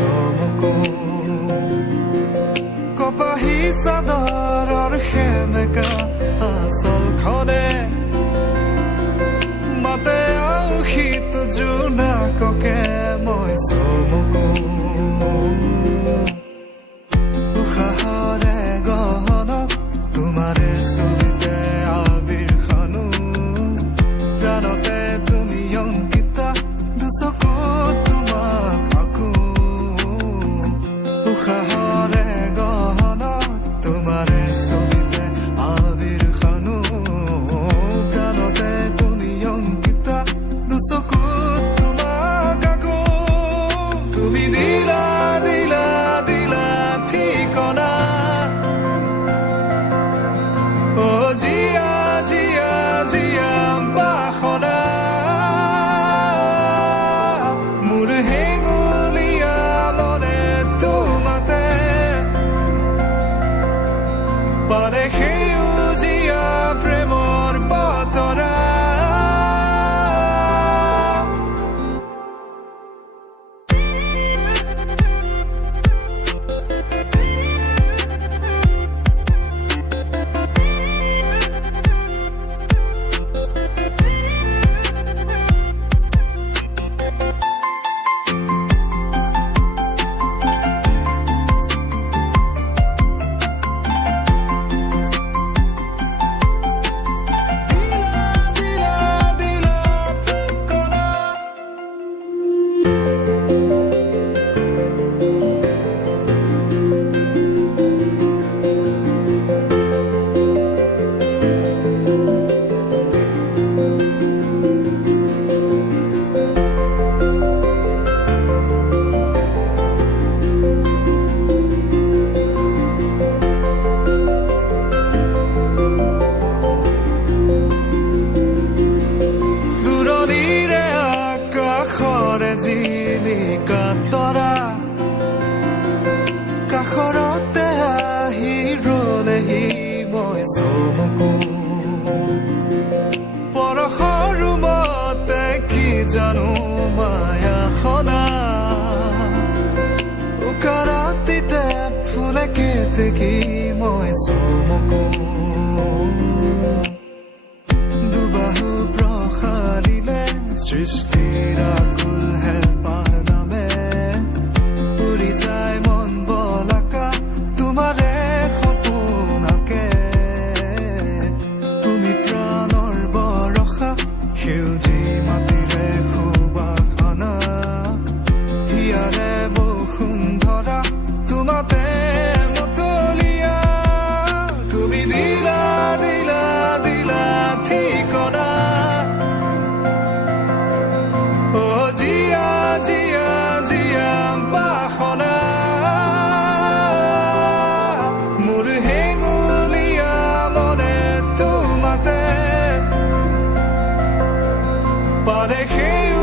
চমকো কপাহী চাদৰৰ সেমেকা আচলখনে মাতে শীত জোনাককে মই চমকো উশাহৰে গহনত তোমাৰে চুলিতে আবিৰ খানো প্ৰাণতে তুমি অংকিতা দুচকুত তোমাক আকো উশাহৰে গহনত তোমাৰে চুলিতে আবিৰ খানো প্ৰাণতে তুমি অংকিতা দুচকুত তোমাক আকো তুমি দিলা দিলা দিলা ঠিকনা ও জিয়া জিয়া জিয়া বাসনা মোৰ হেঙুলীয়া মনে তোমাতে পাৰে সেউজীয়া প্ৰেমৰ বতৰা জিলিকা তৰা কাষৰতে আহি ৰলেহি মই চমকো পৰশৰ ৰুমতে কি জানো মায়াখনা উকাৰাতিতে ফুলে কেতেকী মই চমকো দুবাহু প্ৰসাৰিলে সৃষ্টিৰ আকুল হেঁপাহ নামে উৰি যায় মন বলাকা তোমাৰে সপোনকে তুমি প্ৰাণৰ বৰষা সেউজী মাটিৰে সুবাসনা হিয়াৰে বসুন্ধৰা তোমাতে মতলীয়া তুমি দিলা দিলা দিলা ঠিকনা ও জিয়া জিয়া জিয়া বাসনা মোৰ হেঙুলীয়া মনে তোমাতে পাৰে সেই